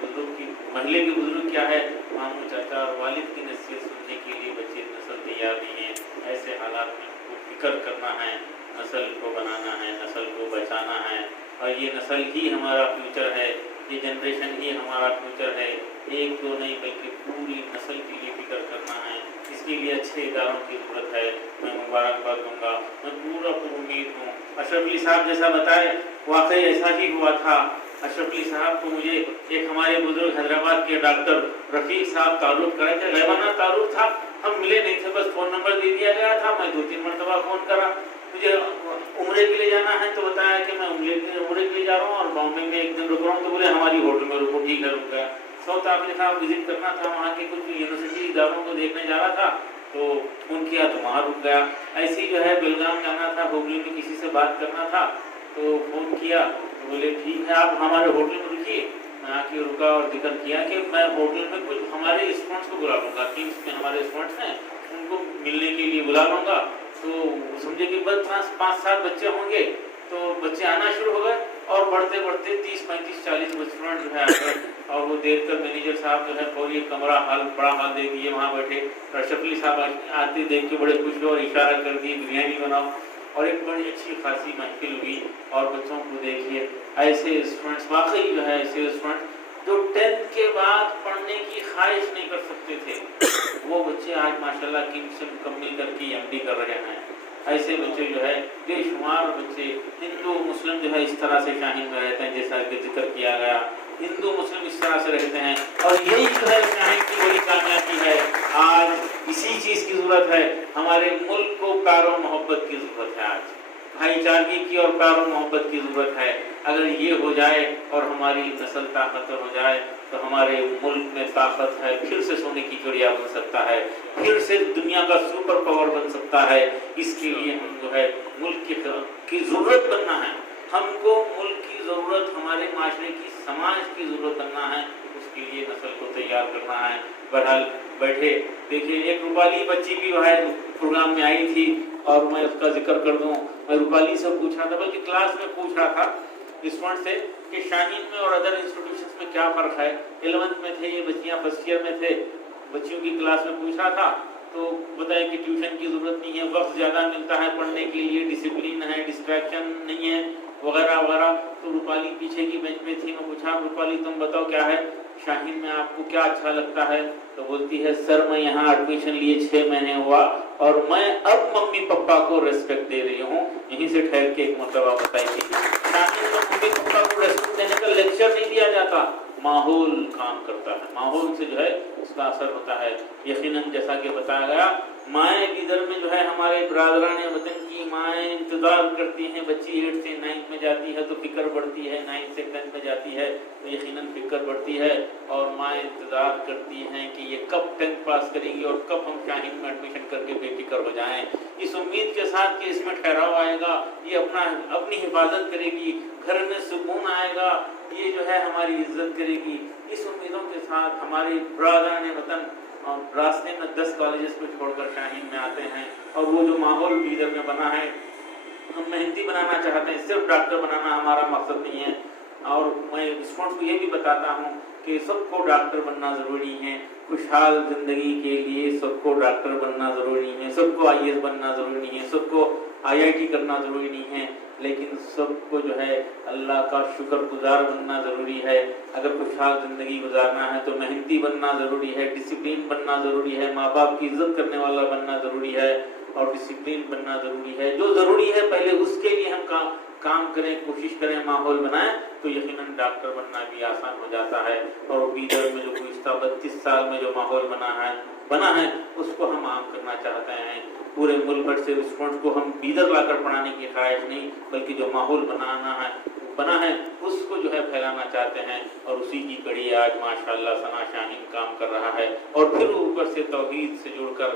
بزرگ کی محلے کے بزرگ کیا ہے، ماموں چاچا اور والد کی نصیحت سننے کے لیے بچے نسل تیار نہیں ہیں۔ ایسے حالات میں کو فکر کرنا ہے، نسل کو بنانا ہے، نسل کو بچانا ہے، اور یہ نسل ہی ہمارا فیوچر ہے، یہ جنریشن ہی ہمارا فیوچر ہے۔ ایک دو نہیں بلکہ پوری نسل کے لیے فکر کرنا ہے، اس کے لیے اچھے اداروں کی ضرورت ہے۔ میں مبارکباد دوں گا، میں پورا امید ہوں۔ اشرف علی صاحب جیسا بتائے واقعی ایسا ہی ہوا تھا۔ اشرف علی صاحب کو مجھے ایک ہمارے بزرگ حیدرآباد کے ڈاکٹر رفیق صاحب تعارف کرے تھے، غیبانہ تعارف تھا، ہم ملے نہیں تھے، بس فون نمبر دے دیا گیا تھا۔ میں 2-3 مرتبہ فون کرا، مجھے عمرے کے لیے جانا ہے تو بتایا کہ میں عمرے کے لیے جا رہا ہوں اور بامبے میں ایک دن رک رہا ہوں، تو بولے ہماری ہوٹل میں رکو، ٹھیک ہے رک گیا۔ ساؤتھ افریقہ وزٹ کرنا تھا، وہاں کے کچھ یونیورسٹی اداروں کو دیکھنے جا رہا تھا تو فون کیا تو وہاں رک گیا۔ ایسے ہی جو ہے بیلگام جانا تھا، ہوبلی میں کسی سے بات کرنا تھا تو فون کیا تو بولے ٹھیک ہے آپ ہمارے ہوٹل میں رکیے۔ میں آ کے رکا اور ذکر کیا کہ میں ہوٹل میں کچھ ہمارے اسٹوڈنٹس کو بلا لوں گا، کنگس میں ہمارے اسٹوڈنٹس ہیں ان کو ملنے کے لیے بلا لوں گا۔ تو سمجھے کہ بس 5-7 بچے ہوں گے، تو بچے آنا شروع ہو گئے اور بڑھتے بڑھتے 30-35-40 اسٹوڈنٹ جو ہے آ گئے، اور وہ دیکھ کر مینیجر صاحب جو ہے فوری کمرہ ہال بڑا ہال دے دیے، وہاں بیٹھے۔ اشرف علی صاحب آتے دیکھ کے بڑے خوش ہوئے اور اشارہ کر دیے بریانی بناؤ، اور ایک بڑی اچھی خاصی محفل ہوئی۔ اور بچوں کو دیکھیے ایسے اسٹوڈنٹس، واقعی جو ہے ایسے اسٹوڈنٹ جو 10th کے بعد پڑھنے کی خواہش نہیں کر سکتے تھے، وہ بچے آج ماشاءاللہ کنگ سے مکمل کر کے ایم ڈی کر رہے ہیں۔ ایسے بچے جو ہے بے شمار بچے، ہندو مسلم جو ہے اس طرح سے شاہین میں رہتے ہیں جیسا کہ ذکر کیا گیا، ہندو مسلم اس طرح سے رہتے ہیں، اور یہی جو ہے شاہین کی بڑی کامیابی ہے۔ آج اسی چیز کی ضرورت ہے، ہمارے ملک کو پیار و محبت کی ضرورت ہے، آج بھائی چارگی کی اور پیار و محبت کی ضرورت ہے۔ اگر یہ ہو جائے اور ہماری نسل طاقتور ہو جائے تو ہمارے ملک میں طاقت ہے، پھر سے سونے کی چڑیا بن سکتا ہے، پھر سے دنیا کا سپر پاور بن سکتا ہے۔ اس کے لیے ہم جو ہے ملک کی ضرورت بننا ہے، ہم کو ملک کی ضرورت، ہمارے معاشرے کی، سماج کی ضرورت بننا ہے، اس کے لیے نسل کو تیار کرنا ہے۔ بہرحال بیٹھے دیکھیے، ایک روپالی بچی بھی جو ہے پروگرام میں آئی تھی، اور میں اس کا ذکر کر دوں، میں روپالی سے پوچھ رہا تھا، بلکہ کلاس میں پوچھ رہا تھا اسٹوڈنٹ سے کہ شاہین میں اور ادر انسٹیٹیوشنس میں کیا فرق ہے۔ 11th میں تھے یہ بچیاں، فرسٹ ایئر میں تھے، بچیوں کی کلاس میں پوچھ رہا تھا تو بتایا کہ ٹیوشن کی ضرورت نہیں ہے، وقت زیادہ ملتا ہے پڑھنے کے لیے، ڈسپلن ہے، ڈسٹریکشن نہیں ہے وغیرہ وغیرہ۔ تو روپالی پیچھے کی بینچ میں تھی، میں پوچھا روپالی تم بتاؤ کیا ہے شاہین میں آپ کو کیا اچھا لگتا ہے؟ تو بولتی ہے سر میں یہاں ایڈمیشن لیے 6 مہینے ہوا اور میں اب ممی پپا کو ریسپیکٹ دے رہی ہوں۔ یہیں سے ٹھہر کے ایک مرتبہ بتائی تھی، شاہین میں ممی پپا کو ریسپیکٹ دینے کا لیکچر نہیں دیا جاتا، ماحول کام کرتا ہے، ماحول سے جو ہے اس کا اثر ہوتا ہے۔ یقیناً جیسا کہ بتایا گیا، مائیں ادھر میں جو ہے ہمارے برادران وطن کی مائیں انتظار کرتی ہیں، بچی 8 سے 9 میں جاتی ہے تو فکر بڑھتی ہے، 9 سے 10 میں جاتی ہے تو یقیناً فکر بڑھتی ہے، اور مائیں انتظار کرتی ہیں کہ یہ کب 10th پاس کرے گی اور کب ہم شاہین میں ایڈمیشن کر کے بے فکر ہو جائیں، اس امید کے ساتھ کہ اس میں ٹھہراؤ آئے گا، یہ اپنی حفاظت کرے گی، گھر میں سکون آئے گا، یہ جو ہے ہماری عزت کرے گی۔ اس امیدوں کے ساتھ ہمارے برادران وطن راستے میں 10 کالجز کو چھوڑ کر شاہین میں آتے ہیں، اور وہ جو ماحول بیدر میں بنا ہے، ہم محنتی بنانا چاہتے ہیں، صرف ڈاکٹر بنانا ہمارا مقصد نہیں ہے۔ اور میں اسٹوڈنٹ کو یہ بھی بتاتا ہوں کہ سب کو ڈاکٹر بننا ضروری ہے، خوشحال زندگی کے لیے سب کو ڈاکٹر بننا ضروری ہے، سب کو IAS بننا ضروری ہے، سب کو IIT کرنا ضروری نہیں ہے، لیکن سب کو جو ہے اللہ کا شکر گزار بننا ضروری ہے۔ اگر خوشحال زندگی گزارنا ہے تو محنتی بننا ضروری ہے، ڈسپلن بننا ضروری ہے، ماں باپ کی عزت کرنے والا بننا ضروری ہے، اور ڈسپلن بننا ضروری ہے۔ جو ضروری ہے پہلے اس کے لیے ہم کام کریں، کوشش کریں، ماحول بنائیں، تو یقیناً ڈاکٹر بننا بھی آسان ہو جاتا ہے۔ اور بیدر میں جو گزشتہ 32 سال میں جو ماحول بنا ہے اس کو ہم عام کرنا چاہتے ہیں۔ پورے ملک بھر سے اسٹوڈنٹ کو ہم بیدر لا کر پڑھانے کی خواہش نہیں، بلکہ جو ماحول بنا ہے اس کو جو ہے پھیلانا چاہتے ہیں، اور اسی کی کڑی آج ماشاءاللہ ثنا شاہین کام کر رہا ہے۔ اور پھر اوپر سے توحید سے جڑ کر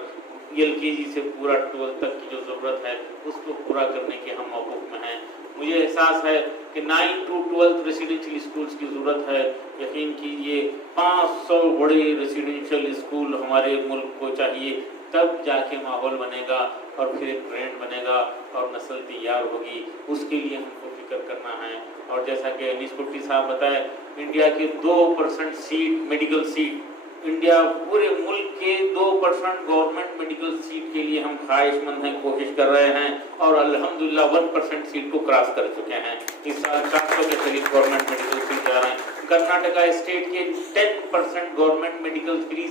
LKG سے پورا 12 تک کی جو ضرورت ہے اس کو پورا کرنے کے ہم موقف میں ہیں۔ مجھے احساس ہے کہ 9 to 12 ریسیڈنشل اسکولز کی ضرورت ہے۔ یقین کیجئے 500 بڑے ریسیڈنشل اسکول ہمارے ملک کو چاہیے، تب جا کے ماحول بنے گا اور پھر ایک ٹرینڈ بنے گا اور نسل تیار ہوگی۔ اس کے لیے ہم کو ذکر کرنا ہے. اور جیسا کہ انیس پٹی صاحب بتائے, انڈیا کے 2% سیٹ میڈیکل سیٹ, انڈیا پورے ملک کے 2% گورنمنٹ میڈیکل سیٹ کے لیے ہم خواہش مند ہیں, کوشش کر رہے ہیں, اور الحمدللہ 1% سیٹ کو کراس کر چکے ہیں. اس سال 400 کے قریب گورنمنٹ میڈیکل سیٹ جا رہے ہیں. کرناٹکا اسٹیٹ کے 10% گورنمنٹ میڈیکل فری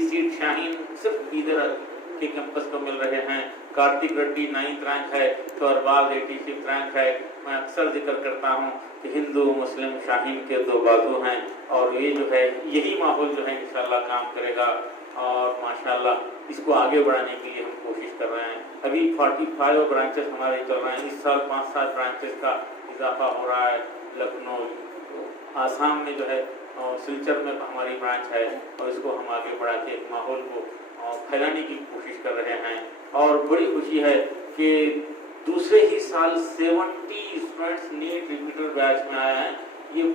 سیٹ شاہین صرف ادھر کے کیمپس کو مل رہے ہیں. کارتک ریڈی 9th رینک ہے, سوربال 85th رینک ہے. میں اکثر ذکر کرتا ہوں کہ ہندو مسلم شاہین کے دو بازو ہیں, اور یہ جو ہے یہی ماحول جو ہے انشاءاللہ کام کرے گا, اور ماشاءاللہ اس کو آگے بڑھانے کے لیے ہم کوشش کر رہے ہیں. ابھی 45 برانچز ہمارے چل رہے ہیں, اس سال 5-7 برانچز کا اضافہ ہو رہا ہے. لکھنؤ, آسام میں جو ہے سلچر میں ہماری برانچ ہے, اور اس کو ہم آگے بڑھا کے ایک ماحول کو پھیلانے کی کوشش کر رہے ہیں. اور بڑی خوشی ہے کہ دوسرے ہی سال 70 اسٹوڈنٹس نیٹ ریپیٹر بیچ میں آئے ہیں. یہ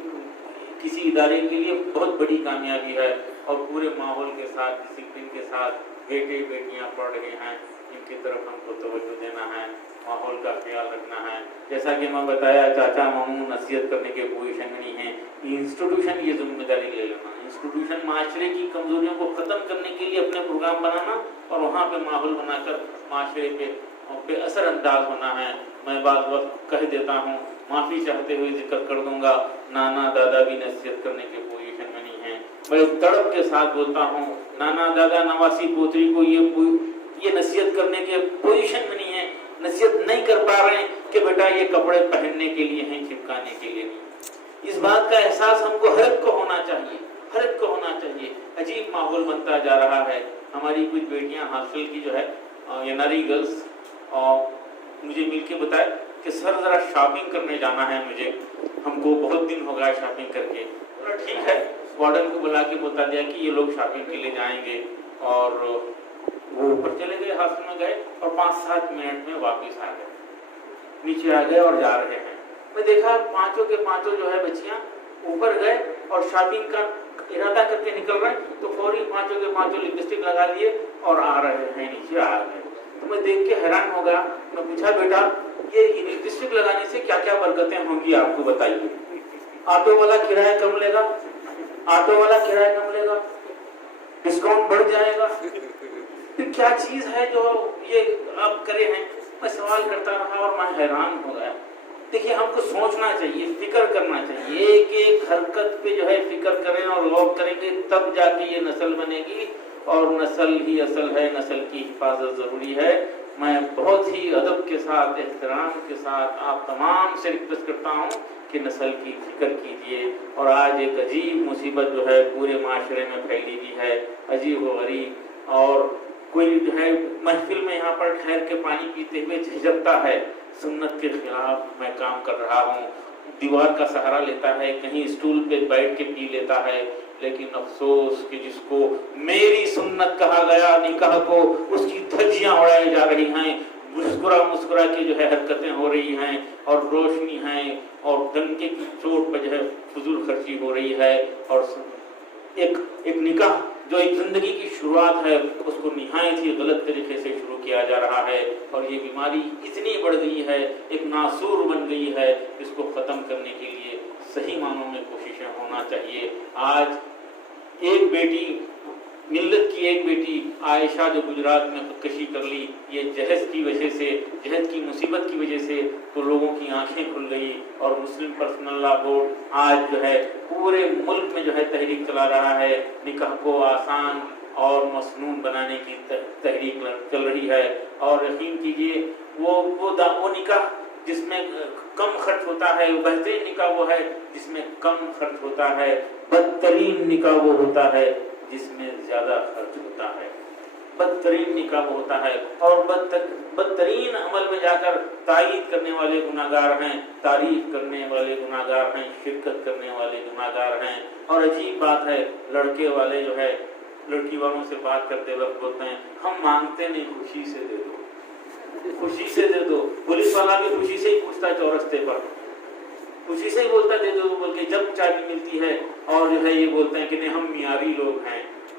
کسی ادارے کے لیے بہت بڑی کامیابی ہے, اور پورے ماحول کے ساتھ, ڈسپلن کے ساتھ بیٹے بیٹیاں پڑھ رہے ہیں, ان کی طرف ہم کو توجہ دینا ہے, ماحول کا خیال رکھنا ہے. جیسا کہ میں بتایا, چاچا ماموں نصیحت کرنے کے پوزیشن میں نہیں ہیں. انسٹیٹیوشن یہ ذمہ داری لے لینا, انسٹیٹیوشن معاشرے کی کمزوریوں کو ختم کرنے کے لیے اپنے پروگرام بنانا, اور وہاں پہ ماحول بنا کر معاشرے پہ اثر انداز ہونا ہے. میں بعض وقت کہہ دیتا ہوں, معافی چاہتے ہوئے ذکر کر دوں گا, نانا دادا بھی نصیحت کرنے کے پوزیشن میں نہیں ہیں. میں تڑپ کے ساتھ بولتا ہوں, نانا دادا نواسی پوتری کو یہ نصیحت کرنے کے پوزیشن میں نہیں ہے, نصیحت نہیں کر پا رہے ہیں کہ بیٹا یہ کپڑے پہننے کے لیے ہیں, چپکانے کے لیے نہیں. اس بات کا احساس ہم کو ہر ایک کو ہونا چاہیے, ہر ایک کو ہونا چاہیے. عجیب ماحول بنتا جا رہا ہے. ہماری کچھ بیٹیاں ہاسٹل کی جو ہے NRI گرلس, اور مجھے مل کے بتائے کہ سر ذرا شاپنگ کرنے جانا ہے مجھے, ہم کو بہت دن ہو گیا شاپنگ کر کے. ٹھیک ہے, وارڈن کو بلا کے بتا دیا کہ یہ لوگ شاپنگ کے لیے جائیں گے, اور وہ اوپر چلے گئے, ہاسٹل میں گئے, اور 5-7 منٹ میں واپس آ گئے, نیچے آ گئے اور جا رہے ہیں. میں دیکھا 5 کے 5 جو ہے بچیاں اوپر گئے اور شاپنگ کا ارادہ کر کے نکل رہے ہیں, تو فوری 5 کے 5 لپسٹک لگا لیے اور آ رہے ہیں, نیچے آ گئے. تو میں دیکھ کے حیران ہو گیا. میں پوچھا, بیٹا یہ لپسٹک لگانے سے کیا کیا برکتیں ہوں گی آپ کو بتائیے. آٹو والا کرایہ کم لے گا, آٹو والا کرایہ کم لے گا, ڈسکاؤنٹ بڑھ جائے گا. پھر کیا چیز ہے جو یہ آپ کرے ہیں؟ میں سوال کرتا رہا اور میں حیران ہو گیا. دیکھیے, ہم کو سوچنا چاہیے, فکر کرنا چاہیے, ایک ایک حرکت پہ جو ہے فکر کریں اور غور کریں گے, تب جا کے یہ نسل بنے گی, اور نسل ہی اصل ہے, نسل کی حفاظت ضروری ہے. میں بہت ہی ادب کے ساتھ, احترام کے ساتھ آپ تمام سے ریکویسٹ کرتا ہوں کہ نسل کی فکر کیجیے. اور آج ایک عجیب مصیبت جو ہے پورے معاشرے میں پھیلی ہوئی ہے, عجیب و غریب. اور کوئی جو ہے محفل میں یہاں پر ٹھہر کے پانی پیتے ہوئے جھجکتا ہے. سنت کے خلاف میں کام کر رہا ہوں, دیوار کا سہارا لیتا ہے, کہیں اسٹول پہ بیٹھ کے پی لیتا ہے. لیکن افسوس کہ جس کو میری سنت کہا گیا نکاح کو, اس کی دھجیاں اڑائی جا رہی ہیں, مسکرا کے جو ہے حرکتیں ہو رہی ہیں, اور روشنی ہیں, اور ڈنکے کی چوٹ پہ جو ہے فضول خرچی ہو رہی ہے. اور ایک نکاح جو ایک زندگی کی شروعات ہے, اس کو نہایت ہی غلط طریقے سے شروع کیا جا رہا ہے. اور یہ بیماری اتنی بڑھ گئی ہے, ایک ناسور بن گئی ہے, اس کو ختم کرنے کے لیے صحیح معنوں میں کوششیں ہونا چاہیے. آج ایک بیٹی, ملت کی ایک بیٹی عائشہ جو گجرات میں خودکشی کر لی, یہ جہیز کی وجہ سے, جہیز کی مصیبت کی وجہ سے, تو لوگوں کی آنکھیں کھل گئی. اور مسلم پرسنل لا بورڈ آج جو ہے پورے ملک میں جو ہے تحریک چلا رہا ہے, نکاح کو آسان اور مسنون بنانے کی تحریک چل رہی ہے. اور یقین کیجیے, وہ نکاح جس میں کم خرچ ہوتا ہے, وہ بہترین نکاح وہ ہے جس میں کم خرچ ہوتا ہے. بدترین نکاح وہ ہوتا ہے جس میں زیادہ خرچ ہوتا ہے. بدترین نکاح وہ ہوتا ہے, اور بدترین عمل میں جا کر تائید کرنے والے گناہگار ہیں, تعریف کرنے والے گناہگار ہیں, شرکت کرنے والے گناہگار ہیں. اور عجیب بات ہے, لڑکے والے جو ہے لڑکی والوں سے بات کرتے وقت بولتے ہیں, ہم مانگتے نہیں, خوشی سے دے دو, خوشی سے دے دو. پولیس والا بھی خوشی سے ہی پوچھتا چورستے پر, خوشی سے ہی بولتا دے دو, بول کے جب چابی ملتی ہے. اور جو ہے یہ بولتے ہیں کہ نہیں ہم معیاری لوگ ہیں,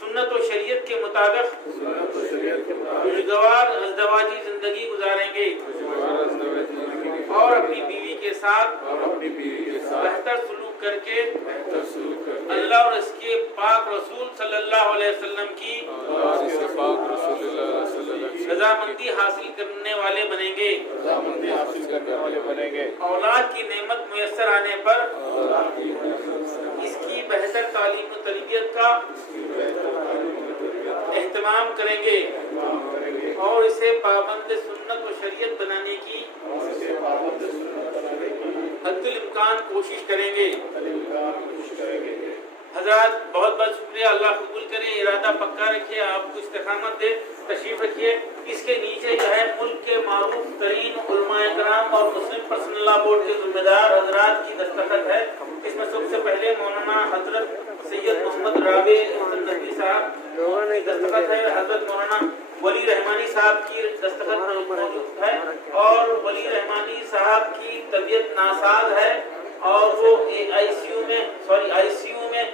سنت و شریعت کے مطابق خوشگوار ازدواجی زندگی گزاریں گے اور اپنی بیوی کے ساتھ بہتر سلوک کر کے اللہ اور اس کے پاک رسول صلی اللہ علیہ وسلم کی رضامندی حاصل کرنے والے بنیں گے۔ اولاد کی نعمت میسر آنے پر اس کی بہتر تعلیم و تربیت کا اہتمام کریں گے اور اسے پابند سنت و شریعت بنانے کی حد الامکان کوشش کریں گے۔ حضرات بہت بہت شکریہ، اللہ قبول کرے، ارادہ پکا رکھیے، آپ کو استقامت دے، تشریف رکھیے۔ اس کے نیچے جو ہے ملک کے معروف ترین علماء کرام اور مسلم پرسنل لا بورڈ کے ذمہ دار حضرات کی دستخط ہے۔ اس میں سب سے پہلے مولانا حضرت سید محمد رابع ندوی صاحب کی دستخط ہے، حضرت مولانا ولی رحمانی صاحب کی دستخط موجود ہے، اور ولی رحمانی صاحب کی طبیعت ناساز ہے اور وہ آئی سی یو میں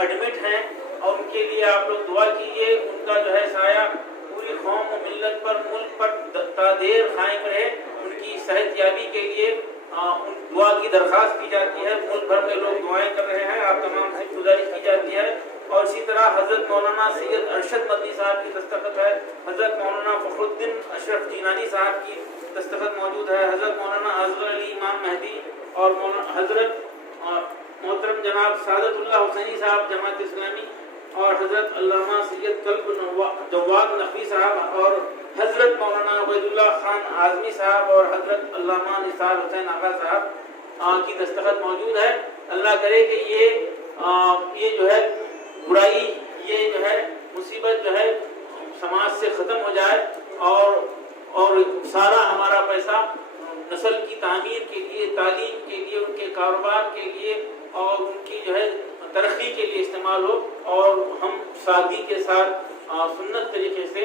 ایڈمٹ ہیں، اور ان کے لیے آپ لوگ دعا کیجیے، ان کا جو ہے سایہ پوری قوم و ملت پر، ملک پر تا دیر قائم رہے۔ ان کی صحت یابی کے لیے دعا کی درخواست کی جاتی ہے، ملک بھر میں لوگ دعائیں کر رہے ہیں، آپ تمام سے گزارش کی جاتی ہے۔ اور اسی طرح حضرت مولانا سید ارشد مدنی صاحب کی دستخط ہے، حضرت مولانا فخر الدین اشرف جینانی صاحب کی دستخط موجود ہے، حضرت مولانا اصغر علی امام مہدی اور حضرت محترم جناب سعادت اللہ حسینی صاحب جماعت اسلامی، اور حضرت علامہ سید قلب جواد نقوی صاحب، اور حضرت مولانا عبید اللہ خان اعظمی صاحب، اور حضرت علامہ نثار حسین آقا صاحب کی دستخط موجود ہے۔ اللہ کرے کہ یہ جو ہے برائی، یہ جو ہے مصیبت جو ہے سماج سے ختم ہو جائے، اور سارا ہمارا پیسہ نسل کی تعمیر کے لیے، تعلیم کے لیے، ان کے کاروبار کے لیے اور ان کی جو ہے ترقی کے لیے استعمال ہو، اور ہم سادگی کے ساتھ سنت طریقے سے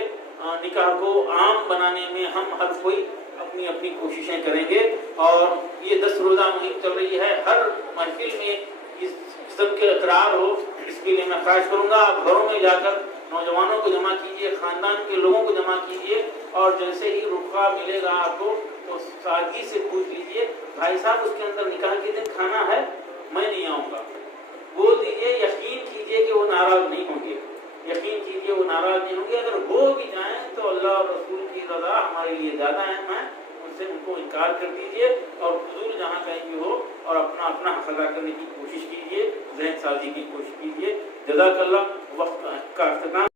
نکاح کو عام بنانے میں ہم ہر کوئی اپنی اپنی کوششیں کریں گے۔ اور یہ 10 روزہ مہم چل رہی ہے، ہر محفل میں اس قسم کے اقرار ہو، اس کے لیے میں خواہش کروں گا آپ گھروں میں جا کر نوجوانوں کو جمع کیجیے، خاندان کے لوگوں کو جمع کیجیے، اور جیسے ہی رخا ملے گا آپ کو تو سادگی سے پوچھ لیجیے، بھائی صاحب اس کے اندر نکاح کے دن کھانا ہے، میں نہیں آؤں گا، بول دیجیے، یقین کیجیے کہ وہ ناراض نہیں ہوں گے، یقین کیجیے وہ ناراض نہیں ہوں گے۔ اگر ہو بھی جائیں تو اللہ اور رسول کی رضا ہمارے لیے زیادہ اہم ہے، ان کو انکار کر دیجیے، اور حضور جہاں کہیں بھی ہو اور اپنا حق ادا کرنے کی کوشش کیجیے، ذہن سازی کی کوشش کیجیے۔ جزاک اللہ۔ وقت کا اختتام